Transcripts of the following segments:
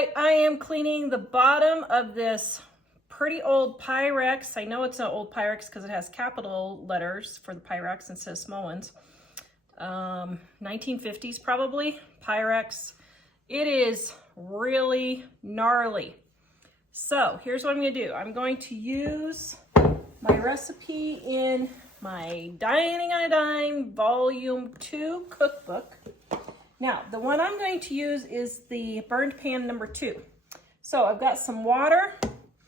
right, I am cleaning the bottom of this pretty old PYREX. I know it's an old PYREX because it has capital letters for the PYREX instead of small ones. 1950s probably, PYREX. It is really gnarly. So here's what I'm going to do. I'm going to use my recipe in my Dining on a Dime Volume 2 cookbook. Now, the one I'm going to use is the burned pan number 2. So I've got some water.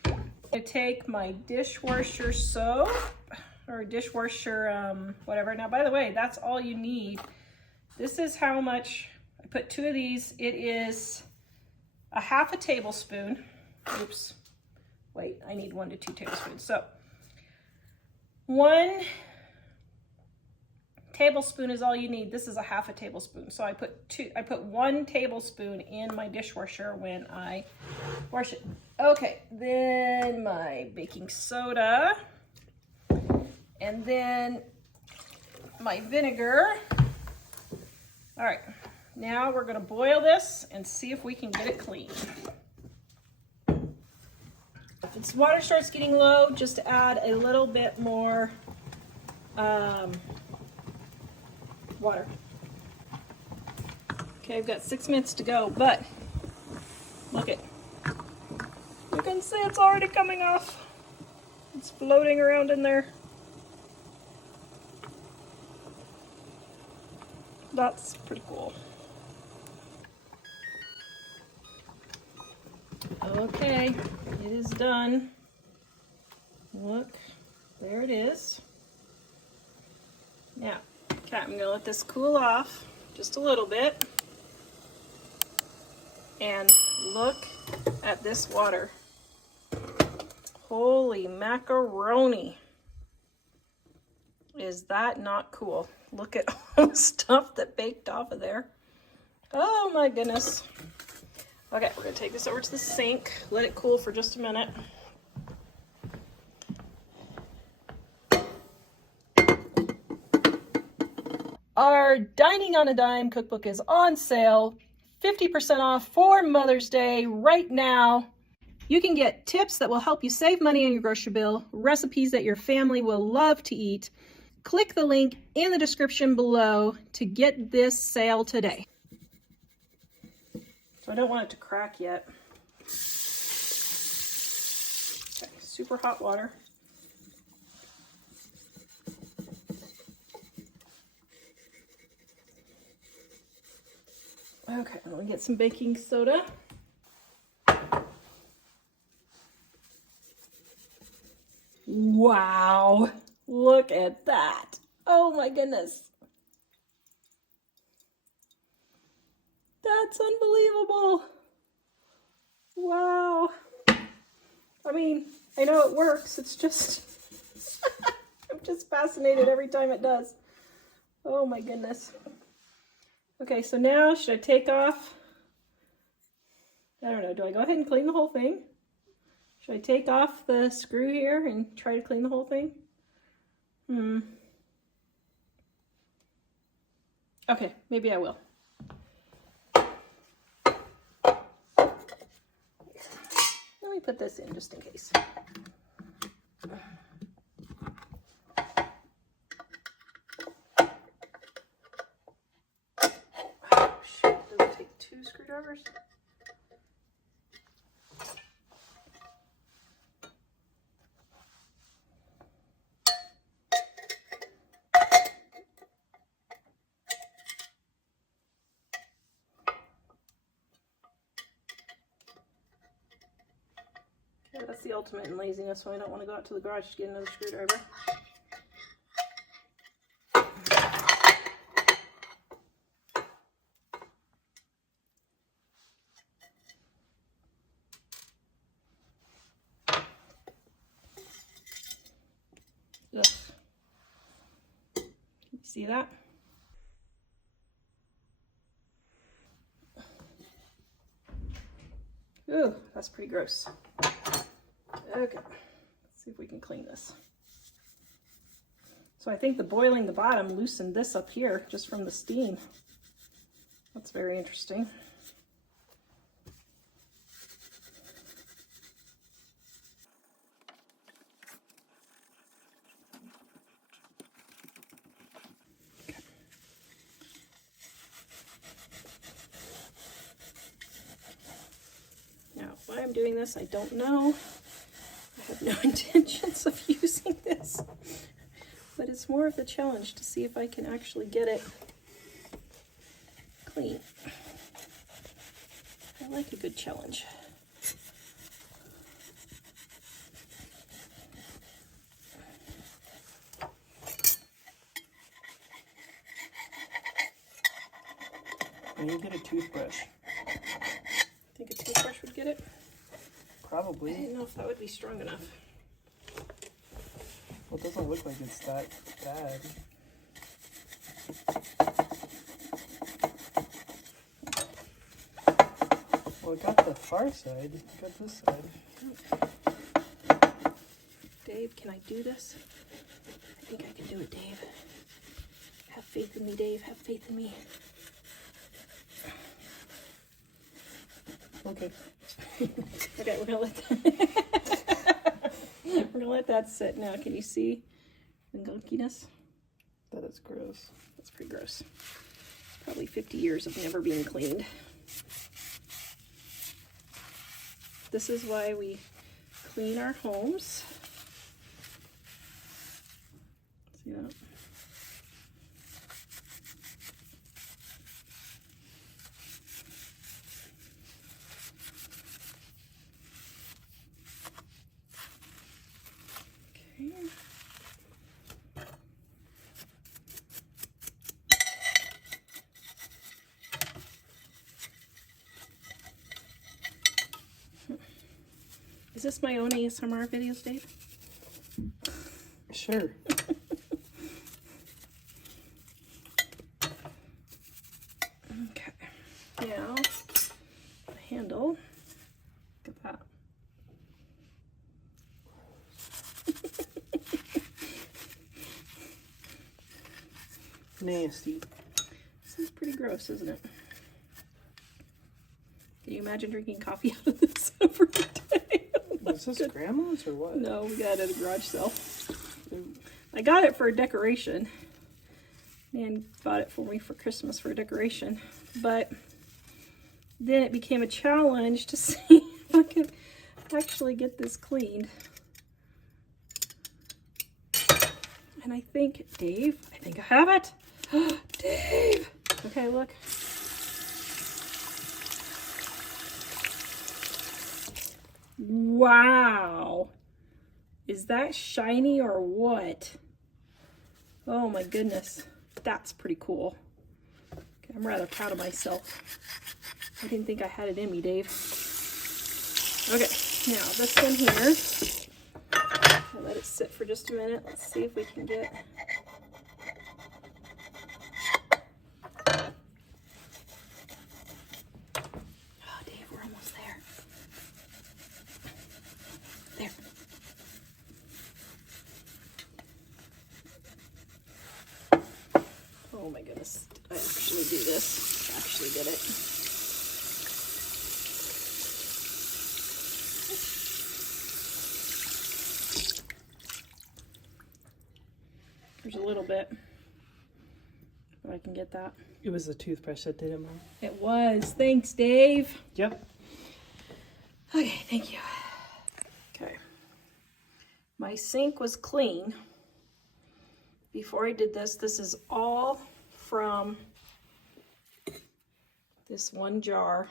I'm going to take my dishwasher soap, or dishwasher whatever. Now, by the way, that's all you need. This is how much, I put 2 of these. It is a half a tablespoon. Oops, wait, I need 1 to 2 tablespoons. So 1 tablespoon is all you need. This is a half a tablespoon. So I put 1 tablespoon in my dishwasher when I wash it. Okay, then my baking soda, and then my vinegar. All right, now we're gonna boil this and see if we can get it clean. If its water starts getting low, just add a little bit more water. Okay, I've got 6 minutes to go, but look it. You can see it's already coming off. It's floating around in there. That's pretty cool. Okay, it is done. Look, there it is. Now, okay, I'm gonna let this cool off just a little bit. And look at this water. Holy macaroni. Is that not cool? Look at all the stuff that baked off of there. Oh my goodness. Okay, we're gonna take this over to the sink, let it cool for just a minute. Our Dining on a Dime cookbook is on sale, 50% off for Mother's Day right now. You can get tips that will help you save money on your grocery bill, recipes that your family will love to eat. Click the link in the description below to get this sale today. So I don't want it to crack yet. Okay, super hot water. Okay, I'm gonna get some baking soda. Wow, look at that. Oh my goodness. That's unbelievable. Wow. I mean, I know it works. It's just, I'm just fascinated every time it does. Oh my goodness. Okay, so now should I take off? I don't know. Do I go ahead and clean the whole thing? Should I take off the screw here and try to clean the whole thing? Okay, maybe I will. Let me put this in just in case. Oh, shoot. Does it take 2 screwdrivers? Yeah, that's the ultimate in laziness, so I don't want to go out to the garage to get another screwdriver. Ugh. Can you see that? Ooh, that's pretty gross. Okay, let's see if we can clean this. So I think the boiling the bottom loosened this up here just from the steam. That's very interesting. Why I'm doing this, I don't know. I have no intentions of using this, but it's more of a challenge to see if I can actually get it clean. I like a good challenge. And you get a toothbrush. Think a toothbrush would get it? Probably. I didn't know if that would be strong enough. Well, it doesn't look like it's that bad. Well, it got the far side. It got this side. Dave, can I do this? I think I can do it, Dave. Have faith in me, Dave. Have faith in me. Okay. Okay, we're gonna let that sit now. Can you see the gunkiness? That is gross. That's pretty gross. Probably 50 years of never being cleaned. This is why we clean our homes. See that? Okay. Is this my own ASMR videos, Dave? Sure. Okay. Now, the handle. Look at that. Nasty. This is pretty gross, isn't it? Can you imagine drinking coffee out of this every day? Is this grandma's or what? No, we got it at a garage sale. I got it for a decoration. Nan bought it for me for Christmas for a decoration. But then it became a challenge to see if I could actually get this cleaned. And I think, Dave, I think I have it. Dave! Okay, look. Wow. Is that shiny or what? Oh my goodness. That's pretty cool. Okay, I'm rather proud of myself. I didn't think I had it in me, Dave. Okay, now this one here. I'll let it sit for just a minute. Let's see if we can get... Oh, Dave, we're almost there. There. Oh my goodness, did I actually do this? I actually did it. There's a little bit, but I can get that. It was the toothbrush that did it, Mom. It was. Thanks, Dave. Yep. Okay, thank you. Okay. My sink was clean before I did this. This is all from this one jar.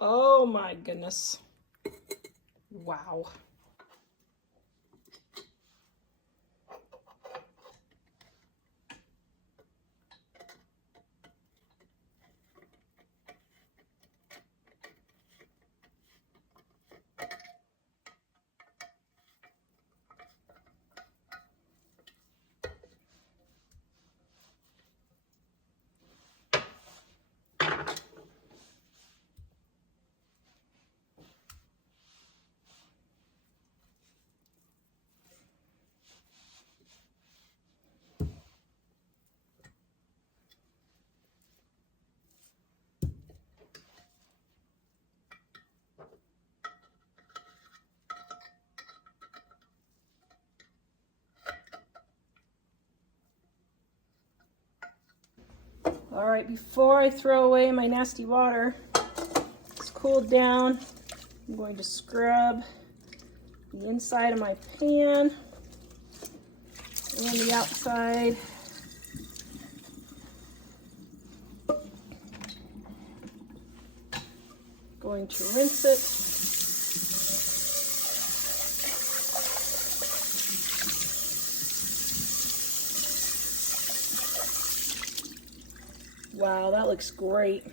Oh my goodness. Wow. All right, before I throw away my nasty water, it's cooled down. I'm going to scrub the inside of my pan and the outside. Going to rinse it. Wow, that looks great.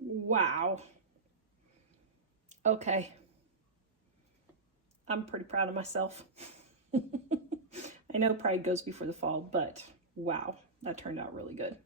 Wow. Okay. I'm pretty proud of myself. I know pride goes before the fall, but wow, that turned out really good.